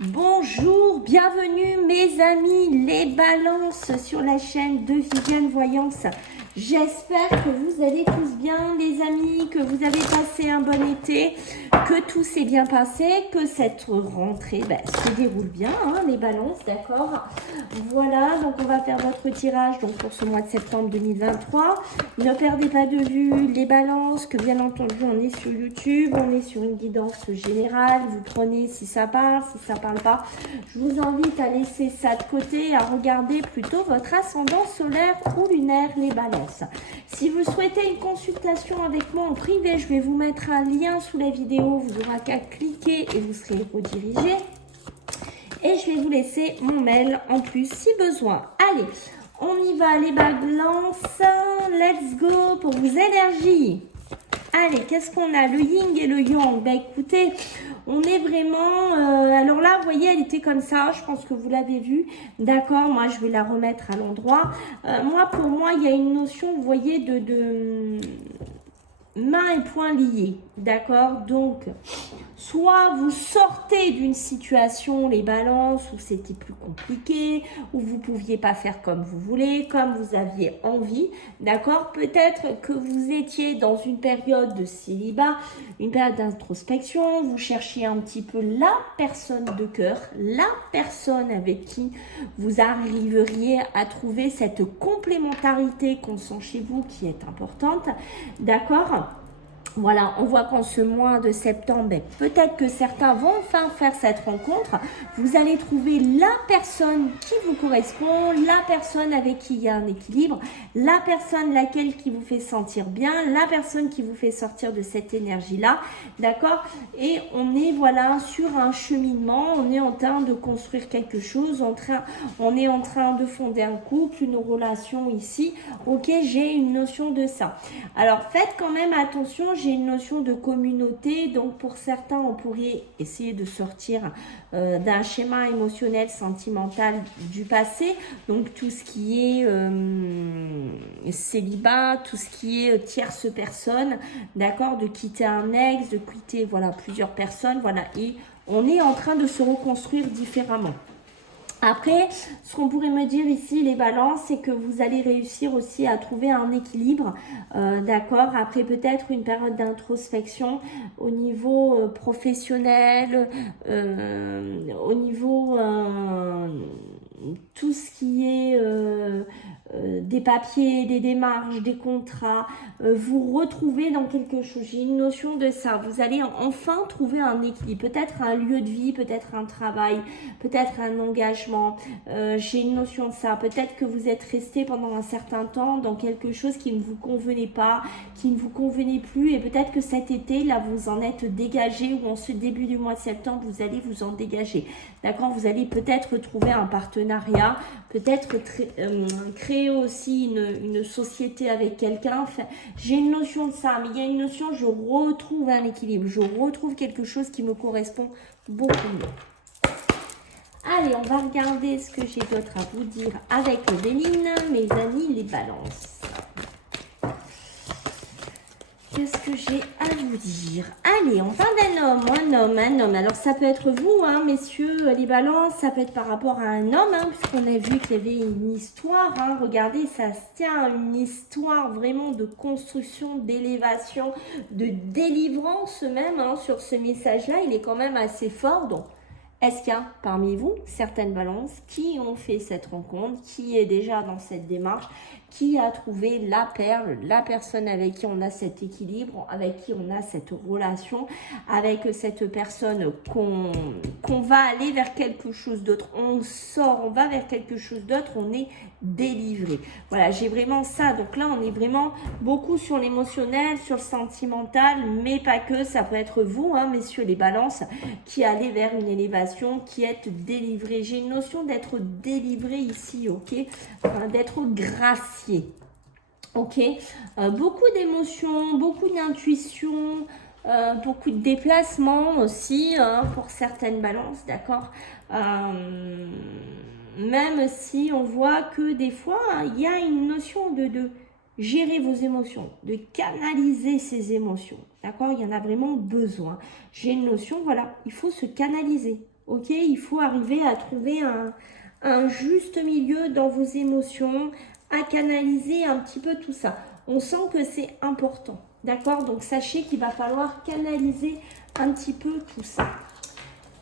Bonjour, bienvenue mes amis, les balances sur la chaîne de Viviane Voyance. J'espère que vous allez tous bien les amis, que vous avez passé un bon été, que tout s'est bien passé, que cette rentrée se déroule bien, les balances, d'accord. Voilà, donc on va faire votre tirage donc pour ce mois de septembre 2023. Ne perdez pas de vue les balances, que bien entendu on est sur YouTube, on est sur une guidance générale. Vous prenez si ça parle, si ça parle pas. Je vous invite à laisser ça de côté, à regarder plutôt votre ascendant solaire ou lunaire, les balances. Si vous souhaitez une consultation avec moi en privé, je vais vous mettre un lien sous la vidéo. Vous n'aurez qu'à cliquer et vous serez redirigé. Et je vais vous laisser mon mail en plus si besoin. Allez, on y va les balances. Let's go pour vos énergies. Allez, qu'est-ce qu'on a? Le yin et le yang. Écoutez, on est vraiment... alors là, vous voyez, elle était comme ça. Je pense que vous l'avez vu. D'accord, moi, je vais la remettre à l'endroit. Pour moi, il y a une notion, vous voyez, de mains et poings liés. D'accord, donc... Soit vous sortez d'une situation, les balances, où c'était plus compliqué, où vous ne pouviez pas faire comme vous voulez, comme vous aviez envie, d'accord? Peut-être que vous étiez dans une période de célibat, une période d'introspection, vous cherchiez un petit peu la personne de cœur, la personne avec qui vous arriveriez à trouver cette complémentarité qu'on sent chez vous qui est importante, d'accord? Voilà, on voit qu'en ce mois de septembre, peut-être que certains vont enfin faire cette rencontre. Vous allez trouver la personne qui vous correspond, la personne avec qui il y a un équilibre, la personne laquelle qui vous fait sentir bien, la personne qui vous fait sortir de cette énergie-là, d'accord? Et on est voilà sur un cheminement, on est en train de construire quelque chose, on est en train de fonder un couple, une relation ici. Ok, j'ai une notion de ça. Alors faites quand même attention. J'ai une notion de communauté, donc pour certains, on pourrait essayer de sortir d'un schéma émotionnel, sentimental du passé, donc tout ce qui est célibat, tout ce qui est tierce personne, d'accord, de quitter un ex, de quitter plusieurs personnes, et on est en train de se reconstruire différemment. Après, ce qu'on pourrait me dire ici, les balances, c'est que vous allez réussir aussi à trouver un équilibre, d'accord? Après peut-être une période d'introspection au niveau professionnel, au niveau tout ce qui est des papiers, des démarches, des contrats, vous retrouvez dans quelque chose. J'ai une notion de ça. Vous allez enfin trouver un équilibre. Peut-être un lieu de vie, peut-être un travail, peut-être un engagement. J'ai une notion de ça. Peut-être que vous êtes resté pendant un certain temps dans quelque chose qui ne vous convenait pas, qui ne vous convenait plus. Et peut-être que cet été, là, vous en êtes dégagé ou en ce début du mois de septembre, vous allez vous en dégager. D'accord? Vous allez peut-être trouver un partenariat, peut-être créer aussi une société avec quelqu'un. Enfin, j'ai une notion de ça, mais il y a une notion, je retrouve un équilibre, je retrouve quelque chose qui me correspond beaucoup mieux. Allez, on va regarder ce que j'ai d'autre à vous dire avec Béline, mes amis, les balances. Qu'est-ce que j'ai à vous dire? Allez, on parle un homme. Alors, ça peut être vous, messieurs, les balances. Ça peut être par rapport à un homme, puisqu'on a vu qu'il y avait une histoire. Regardez, ça se tient à une histoire vraiment de construction, d'élévation, de délivrance même. Sur ce message-là, il est quand même assez fort. Donc, est-ce qu'il y a parmi vous certaines balances qui ont fait cette rencontre, qui est déjà dans cette démarche, qui a trouvé la perle, la personne avec qui on a cet équilibre, avec qui on a cette relation, avec cette personne qu'on va aller vers quelque chose d'autre. On sort, on va vers quelque chose d'autre, on est délivré. Voilà, j'ai vraiment ça. Donc là, on est vraiment beaucoup sur l'émotionnel, sur le sentimental, mais pas que. Ça peut être vous, messieurs les balances, qui allez vers une élévation, qui êtes délivré. J'ai une notion d'être délivré ici, ok, d'être gracié, ok. Beaucoup d'émotions, beaucoup d'intuition, beaucoup de déplacements aussi pour certaines balances, d'accord. Même si on voit que des fois, il y a une notion de gérer vos émotions, de canaliser ces émotions. D'accord? Il y en a vraiment besoin. J'ai une notion, voilà, il faut se canaliser. ok? Il faut arriver à trouver un juste milieu dans vos émotions, à canaliser un petit peu tout ça. On sent que c'est important, d'accord? Donc, sachez qu'il va falloir canaliser un petit peu tout ça.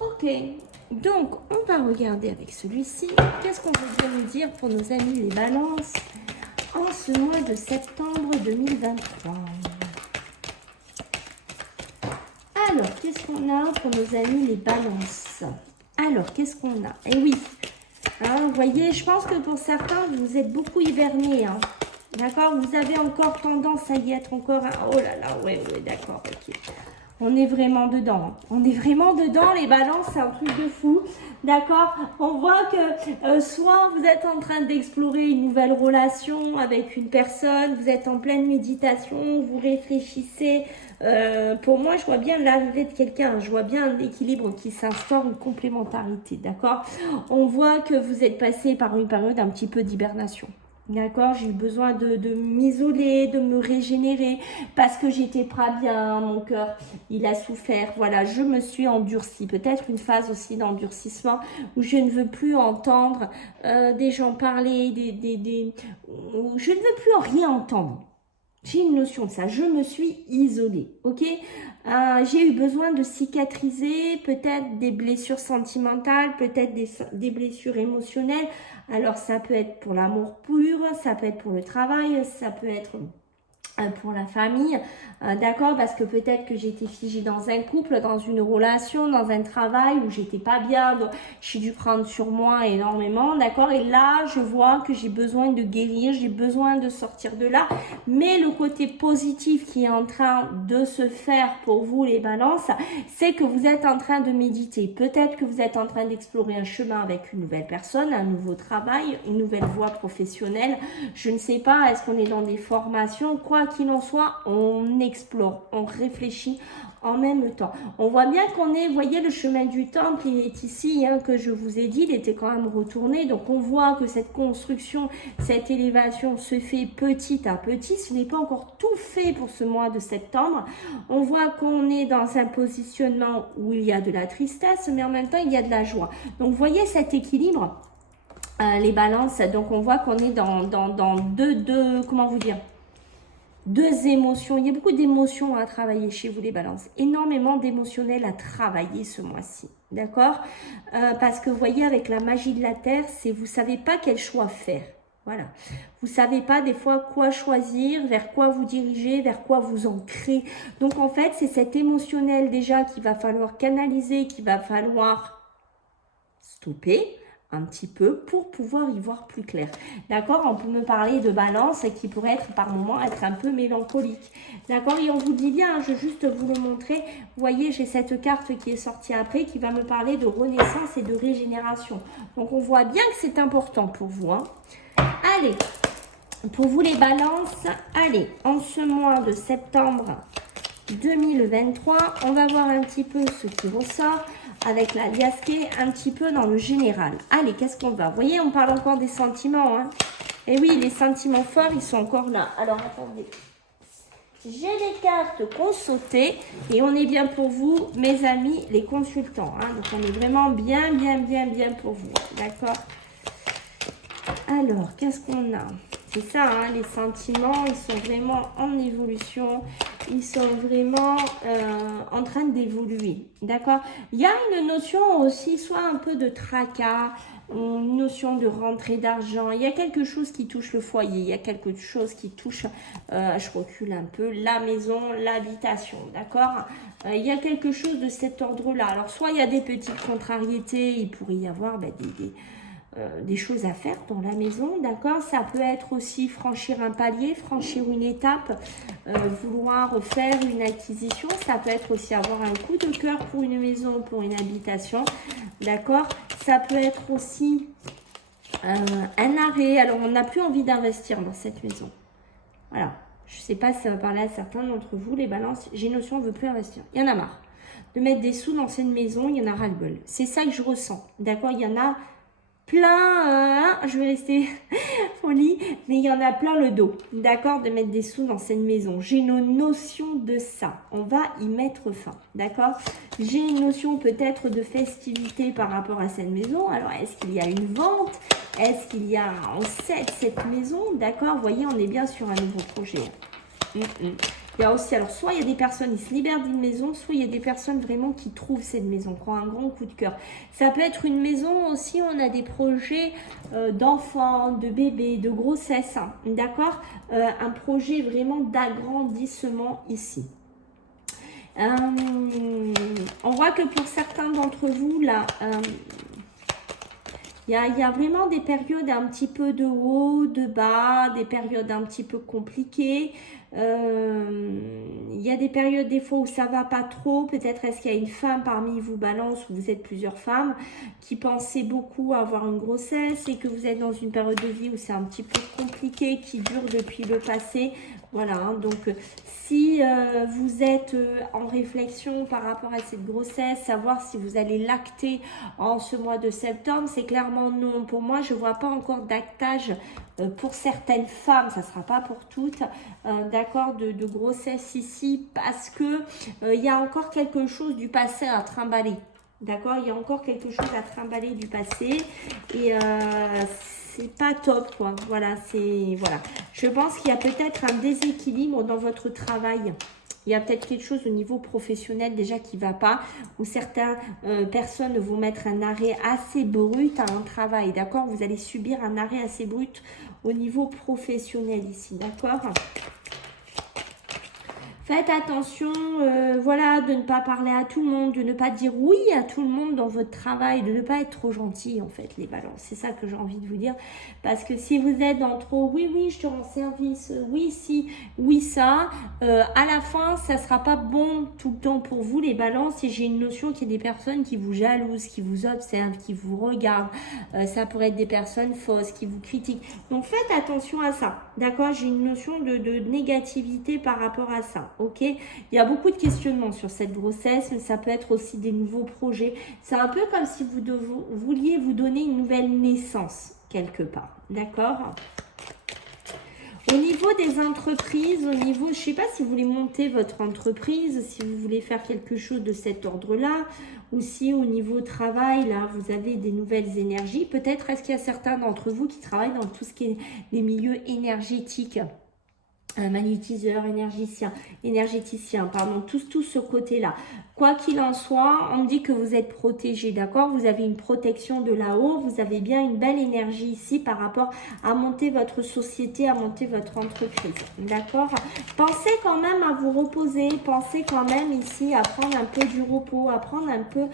Ok, donc on va regarder avec celui-ci. Qu'est-ce qu'on veut bien nous dire pour nos amis les balances en ce mois de septembre 2023? Alors, qu'est-ce qu'on a pour nos amis les balances? Alors, qu'est-ce qu'on a? Eh oui, hein, vous voyez, je pense que pour certains, vous êtes beaucoup hivernés. Hein. D'accord? Vous avez encore tendance à y être encore... Oh là là, ouais, d'accord, ok. On est vraiment dedans. On est vraiment dedans, les balances, c'est un truc de fou. D'accord? On voit que soit vous êtes en train d'explorer une nouvelle relation avec une personne, vous êtes en pleine méditation, vous réfléchissez. Pour moi, je vois bien l'arrivée de quelqu'un. Je vois bien un équilibre qui s'instaure, une complémentarité. D'accord? On voit que vous êtes passé par une période un petit peu d'hibernation. D'accord, j'ai eu besoin de m'isoler, de me régénérer parce que j'étais pas bien, mon cœur, il a souffert. Voilà, je me suis endurcie. Peut-être une phase aussi d'endurcissement où je ne veux plus entendre des gens parler, où je ne veux plus rien entendre. J'ai une notion de ça, je me suis isolée, ok? J'ai eu besoin de cicatriser, peut-être des blessures sentimentales, peut-être des blessures émotionnelles. Alors, ça peut être pour l'amour pur, ça peut être pour le travail, ça peut être pour la famille, d'accord, parce que peut-être que j'étais figée dans un couple, dans une relation, dans un travail où j'étais pas bien, donc j'ai dû prendre sur moi énormément, d'accord, et là je vois que j'ai besoin de guérir, j'ai besoin de sortir de là, mais le côté positif qui est en train de se faire pour vous les balances, c'est que vous êtes en train de méditer, peut-être que vous êtes en train d'explorer un chemin avec une nouvelle personne, un nouveau travail, une nouvelle voie professionnelle, je ne sais pas, est-ce qu'on est dans des formations, quoi qu'il en soit, on explore, on réfléchit en même temps. On voit bien qu'on est, vous voyez, le chemin du temple, il est ici, hein, que je vous ai dit, il était quand même retourné. Donc, on voit que cette construction, cette élévation se fait petit à petit. Ce n'est pas encore tout fait pour ce mois de septembre. On voit qu'on est dans un positionnement où il y a de la tristesse, mais en même temps, il y a de la joie. Donc, vous voyez cet équilibre, les balances. Donc, on voit qu'on est dans deux, comment vous dire, deux émotions. Il y a beaucoup d'émotions à travailler chez vous les balances. Énormément d'émotionnel à travailler ce mois-ci. D'accord? Parce que vous voyez avec la magie de la terre, c'est vous savez pas quel choix faire. Voilà. Vous savez pas des fois quoi choisir, vers quoi vous diriger, vers quoi vous ancrer. Donc en fait, c'est cet émotionnel déjà qu'il va falloir canaliser, qu'il va falloir stopper un petit peu pour pouvoir y voir plus clair. D'accord? On peut me parler de balance qui pourrait être par moment être un peu mélancolique. D'accord? Et on vous dit bien, je vais juste vous le montrer. Vous voyez, j'ai cette carte qui est sortie après qui va me parler de renaissance et de régénération. Donc, on voit bien que c'est important pour vous. Hein. Allez, pour vous les balances, allez, en ce mois de septembre 2023, on va voir un petit peu ce qui ressort avec la liasquée un petit peu dans le général. Allez, qu'est-ce qu'on va? Vous voyez, on parle encore des sentiments. Hein. Et oui, les sentiments forts, ils sont encore là. Alors, attendez. J'ai les cartes qu'on sautait et on est bien pour vous, mes amis, les consultants. Hein. Donc, on est vraiment bien pour vous. D'accord? Alors, qu'est-ce qu'on a? C'est ça, hein, les sentiments, ils sont vraiment en évolution. Ils sont vraiment en train d'évoluer. D'accord? Il y a une notion aussi, soit un peu de tracas, une notion de rentrée d'argent. Il y a quelque chose qui touche le foyer. Il y a quelque chose qui touche, je recule un peu, la maison, l'habitation. D'accord? Il y a quelque chose de cet ordre-là. Alors, soit il y a des petites contrariétés, il pourrait y avoir des choses à faire dans la maison, d'accord? Ça peut être aussi franchir un palier, franchir une étape, vouloir faire une acquisition. Ça peut être aussi avoir un coup de cœur pour une maison, pour une habitation, d'accord? Ça peut être aussi un arrêt. Alors, on n'a plus envie d'investir dans cette maison. Voilà. Je ne sais pas si ça va parler à certains d'entre vous, les balances. J'ai une notion, on ne veut plus investir. Il y en a marre de mettre des sous dans cette maison. Il y en a ras-le-bol. C'est ça que je ressens, d'accord? Il y en a plein, je vais rester folie, mais il y en a plein le dos, d'accord, de mettre des sous dans cette maison. J'ai une notion de ça, on va y mettre fin, d'accord. J'ai une notion peut-être de festivité par rapport à cette maison. Alors, est-ce qu'il y a une vente? Est-ce qu'il y a en cette maison? D'accord, vous voyez, on est bien sur un nouveau projet. Il y a aussi, alors soit il y a des personnes qui se libèrent d'une maison, soit il y a des personnes vraiment qui trouvent cette maison, qui ont un grand coup de cœur. Ça peut être une maison aussi, on a des projets d'enfants, de bébés, de grossesse, hein, d'accord, un projet vraiment d'agrandissement ici. On voit que pour certains d'entre vous, là, il y a vraiment des périodes un petit peu de haut, de bas, des périodes un petit peu compliquées. Il y a des périodes des fois où ça va pas trop. Peut-être est-ce qu'il y a une femme parmi vous, Balance, ou vous êtes plusieurs femmes qui pensaient beaucoup à avoir une grossesse et que vous êtes dans une période de vie où c'est un petit peu compliqué, qui dure depuis le passé. Voilà, hein, donc si vous êtes en réflexion par rapport à cette grossesse, savoir si vous allez lacter en ce mois de septembre, c'est clairement non. Pour moi, je ne vois pas encore d'actage pour certaines femmes, ça ne sera pas pour toutes, d'accord, de grossesse ici, parce que il y a encore quelque chose du passé à trimballer. D'accord, il y a encore quelque chose à trimballer du passé et c'est pas top, quoi. Voilà, c'est voilà. Je pense qu'il y a peut-être un déséquilibre dans votre travail. Il y a peut-être quelque chose au niveau professionnel déjà qui ne va pas, où certaines personnes vont mettre un arrêt assez brut à un travail, d'accord. Vous allez subir un arrêt assez brut au niveau professionnel ici, d'accord. Faites attention, voilà, de ne pas parler à tout le monde, de ne pas dire oui à tout le monde dans votre travail, de ne pas être trop gentil en fait, les balances. C'est ça que j'ai envie de vous dire. Parce que si vous êtes dans trop, oui, oui, je te rends service, oui, si, oui, ça, à la fin, ça ne sera pas bon tout le temps pour vous, les balances. Et j'ai une notion qu'il y a des personnes qui vous jalousent, qui vous observent, qui vous regardent. Ça pourrait être des personnes fausses, qui vous critiquent. Donc faites attention à ça, d'accord. J'ai une notion de négativité par rapport à ça. Ok, il y a beaucoup de questionnements sur cette grossesse, mais ça peut être aussi des nouveaux projets. C'est un peu comme si vous vouliez vous donner une nouvelle naissance quelque part, d'accord. Au niveau des entreprises, au niveau, je ne sais pas si vous voulez monter votre entreprise, si vous voulez faire quelque chose de cet ordre-là, ou si au niveau travail, là, vous avez des nouvelles énergies. Peut-être est-ce qu'il y a certains d'entre vous qui travaillent dans tout ce qui est les milieux énergétiques. Magnétiseur, énergéticien, pardon, tout ce côté-là. Quoi qu'il en soit, on me dit que vous êtes protégé, d'accord? Vous avez une protection de là-haut, vous avez bien une belle énergie ici par rapport à monter votre société, à monter votre entreprise, d'accord? Pensez quand même à vous reposer, pensez quand même ici à prendre un peu du repos, à prendre un peu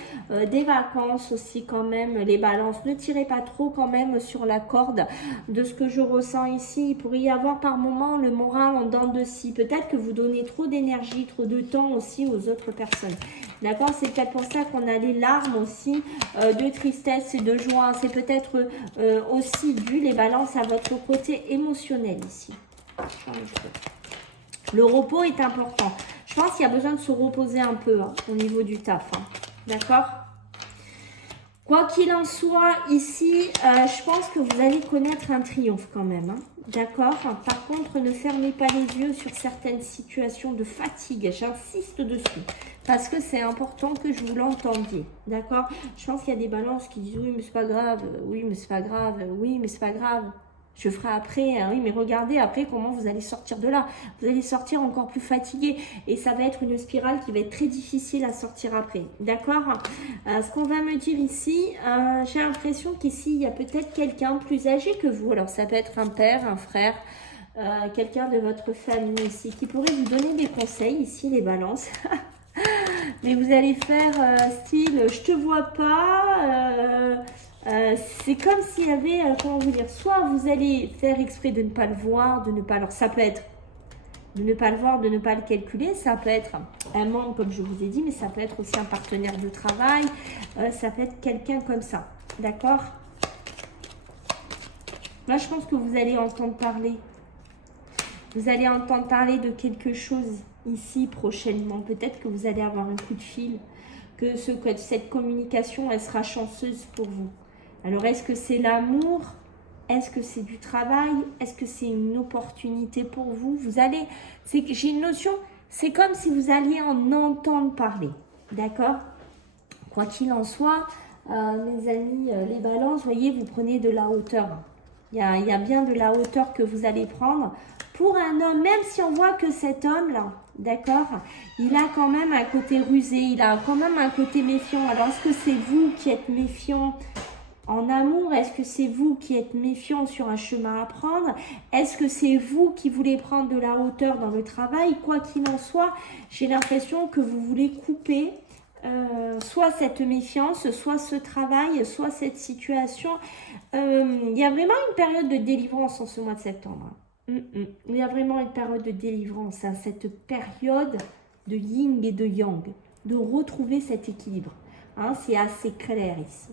des vacances aussi quand même, les balances. Ne tirez pas trop quand même sur la corde de ce que je ressens ici. Il pourrait y avoir par moment le moral en dents de scie. Peut-être que vous donnez trop d'énergie, trop de temps aussi aux autres personnes. D'accord, c'est peut-être pour ça qu'on a les larmes aussi de tristesse et de joie. C'est peut-être aussi dû, les balances, à votre côté émotionnel ici. Le repos est important. Je pense qu'il y a besoin de se reposer un peu hein, au niveau du taf. Hein. D'accord. Quoi qu'il en soit, ici, je pense que vous allez connaître un triomphe quand même. Hein. D'accord. Par contre, ne fermez pas les yeux sur certaines situations de fatigue. J'insiste dessus. Parce que c'est important que je vous l'entendiez. D'accord. Je pense qu'il y a des balances qui disent oui, mais c'est pas grave. Oui, mais c'est pas grave. Oui, mais c'est pas grave. Je ferai après, hein, oui, mais regardez après comment vous allez sortir de là. Vous allez sortir encore plus fatigué et ça va être une spirale qui va être très difficile à sortir après. D'accord. Ce qu'on va me dire ici, j'ai l'impression qu'ici, il y a peut-être quelqu'un plus âgé que vous. Alors, ça peut être un père, un frère, quelqu'un de votre famille ici qui pourrait vous donner des conseils ici, les balances. Mais vous allez faire style, je te vois pas... c'est comme s'il y avait, comment vous dire, soit vous allez faire exprès de ne pas le voir, de ne pas, alors ça peut être de ne pas le voir, de ne pas le calculer, ça peut être un membre comme je vous ai dit, mais ça peut être aussi un partenaire de travail, ça peut être quelqu'un comme ça, d'accord? Là, je pense que vous allez entendre parler. Vous allez entendre parler de quelque chose ici prochainement. Peut-être que vous allez avoir un coup de fil, que cette communication, elle sera chanceuse pour vous. Alors, est-ce que c'est l'amour? Est-ce que c'est du travail? Est-ce que c'est une opportunité pour vous? Vous allez, j'ai une notion, c'est comme si vous alliez en entendre parler, d'accord? Quoi qu'il en soit, mes amis, les balances, voyez, vous prenez de la hauteur. Il y a bien de la hauteur que vous allez prendre. Pour un homme, même si on voit que cet homme-là, d'accord, il a quand même un côté rusé, il a quand même un côté méfiant. Alors, est-ce que c'est vous qui êtes méfiant en amour? Est-ce que c'est vous qui êtes méfiant sur un chemin à prendre? Est-ce que c'est vous qui voulez prendre de la hauteur dans le travail? Quoi qu'il en soit, j'ai l'impression que vous voulez couper soit cette méfiance, soit ce travail, soit cette situation. Il y a vraiment une période de délivrance en ce mois de septembre. Il y a vraiment une période de délivrance, hein, cette période de yin et de yang, de retrouver cet équilibre. Hein, c'est assez clair ici.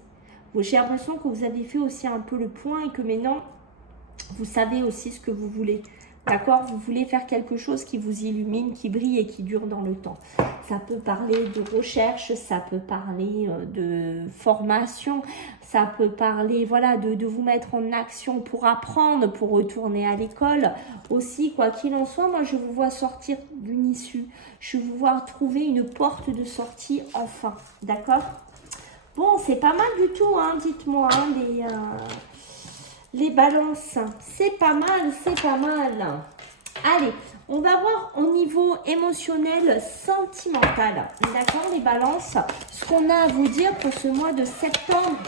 J'ai l'impression que vous avez fait aussi un peu le point et que maintenant, vous savez aussi ce que vous voulez. D'accord? Vous voulez faire quelque chose qui vous illumine, qui brille et qui dure dans le temps. Ça peut parler de recherche, ça peut parler de formation, ça peut parler voilà, de vous mettre en action pour apprendre, pour retourner à l'école. Aussi, quoi qu'il en soit, moi je vous vois sortir d'une issue. Je vous vois trouver une porte de sortie enfin. D'accord? Bon, c'est pas mal du tout, hein, dites-moi, hein, les balances. C'est pas mal, c'est pas mal. Allez, on va voir au niveau émotionnel, sentimental. D'accord, les balances, ce qu'on a à vous dire pour ce mois de septembre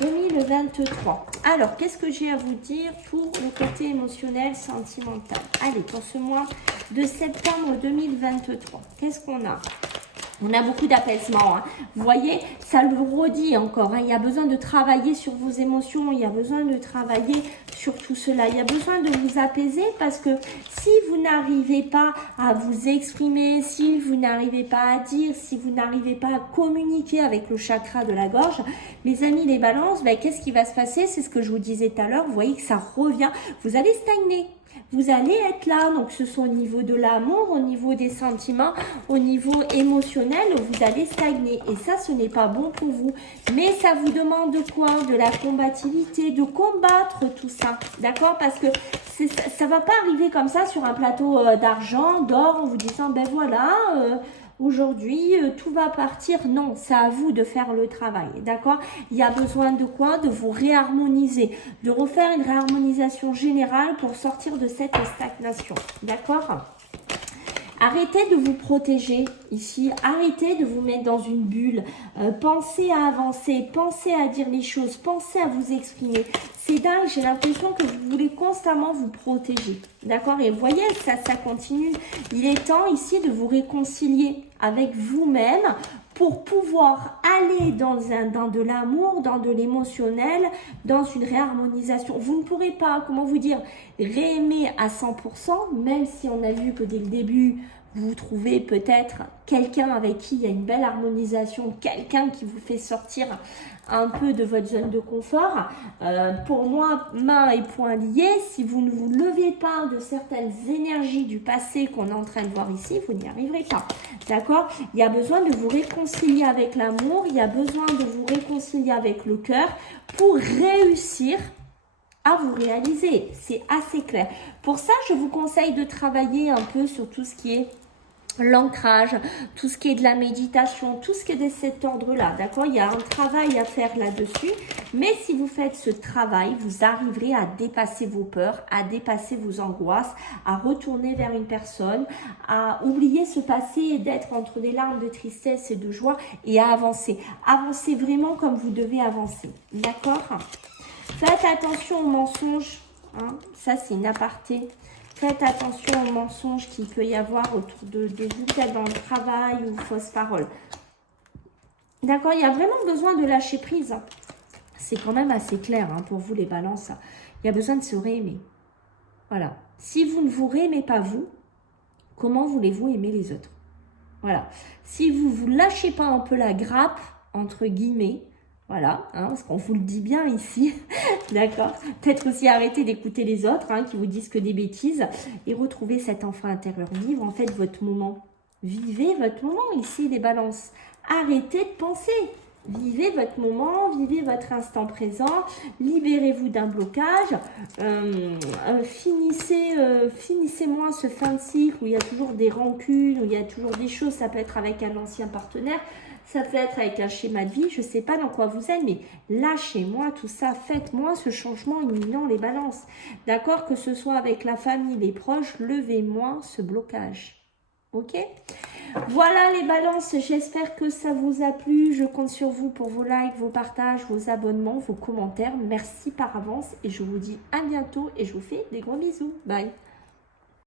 2023. Alors, qu'est-ce que j'ai à vous dire pour le côté émotionnel, sentimental? Allez, pour ce mois de septembre 2023, qu'est-ce qu'on a? On a beaucoup d'apaisement. Hein. Vous voyez, ça le redit encore. Hein. Il y a besoin de travailler sur vos émotions. Il y a besoin de travailler sur tout cela. Il y a besoin de vous apaiser parce que si vous n'arrivez pas à vous exprimer, si vous n'arrivez pas à dire, si vous n'arrivez pas à communiquer avec le chakra de la gorge, mes amis les balances, ben, qu'est-ce qui va se passer? C'est ce que je vous disais tout à l'heure. Vous voyez que ça revient. Vous allez stagner. Vous allez être là, donc ce soit au niveau de l'amour, au niveau des sentiments, au niveau émotionnel, vous allez stagner. Et ça, ce n'est pas bon pour vous. Mais ça vous demande de quoi? De la combativité, de combattre tout ça. D'accord? Parce que ça ne va pas arriver comme ça sur un plateau d'argent, d'or, en vous disant, ben voilà... aujourd'hui, tout va partir. Non, c'est à vous de faire le travail, d'accord? Il y a besoin de quoi? De vous réharmoniser, de refaire une réharmonisation générale pour sortir de cette stagnation, d'accord? Arrêtez de vous protéger ici, arrêtez de vous mettre dans une bulle, pensez à avancer, pensez à dire les choses, pensez à vous exprimer. C'est dingue, j'ai l'impression que vous voulez constamment vous protéger, d'accord? Et vous voyez, ça continue. Il est temps ici de vous réconcilier avec vous-même pour pouvoir aller dans de l'amour, dans de l'émotionnel, dans une réharmonisation. Vous ne pourrez pas, comment vous dire, réaimer à 100%, même si on a vu que dès le début, vous trouvez peut-être quelqu'un avec qui il y a une belle harmonisation, quelqu'un qui vous fait sortir un peu de votre zone de confort. Pour moi, main et poing liés, si vous ne vous levez pas de certaines énergies du passé qu'on est en train de voir ici, vous n'y arriverez pas. D'accord? Il y a besoin de vous réconcilier avec l'amour, il y a besoin de vous réconcilier avec le cœur pour réussir à vous réaliser. C'est assez clair. Pour ça, je vous conseille de travailler un peu sur tout ce qui est l'ancrage, tout ce qui est de la méditation, tout ce qui est de cet ordre-là, d'accord? Il y a un travail à faire là-dessus, mais si vous faites ce travail, vous arriverez à dépasser vos peurs, à dépasser vos angoisses, à retourner vers une personne, à oublier ce passé et d'être entre des larmes de tristesse et de joie et à avancer. Avancez vraiment comme vous devez avancer, d'accord? Faites attention aux mensonges, hein? Ça c'est une aparté. Faites attention aux mensonges qu'il peut y avoir autour de vous, peut-être dans le travail ou fausses paroles. D'accord? Il y a vraiment besoin de lâcher prise. C'est quand même assez clair hein, pour vous les balances. Il y a besoin de se réaimer. Voilà. Si vous ne vous réaimez pas vous, comment voulez-vous aimer les autres? Voilà. Si vous ne vous lâchez pas un peu la grappe, entre guillemets, voilà, hein, parce qu'on vous le dit bien ici, d'accord? Peut-être aussi arrêter d'écouter les autres hein, qui vous disent que des bêtises et retrouver cet enfant intérieur. Vivre en fait votre moment. Vivez votre moment ici, les balances. Arrêtez de penser. Vivez votre moment, vivez votre instant présent, libérez-vous d'un blocage, finissez-moi ce fin de cycle où il y a toujours des rancunes, où il y a toujours des choses, ça peut être avec un ancien partenaire, ça peut être avec un schéma de vie, je ne sais pas dans quoi vous êtes, mais lâchez-moi tout ça, faites-moi ce changement imminent, les balances. D'accord? Que ce soit avec la famille, les proches, levez-moi ce blocage. Ok? Voilà les balances, j'espère que ça vous a plu. Je compte sur vous pour vos likes, vos partages, vos abonnements, vos commentaires. Merci par avance et je vous dis à bientôt et je vous fais des gros bisous. Bye!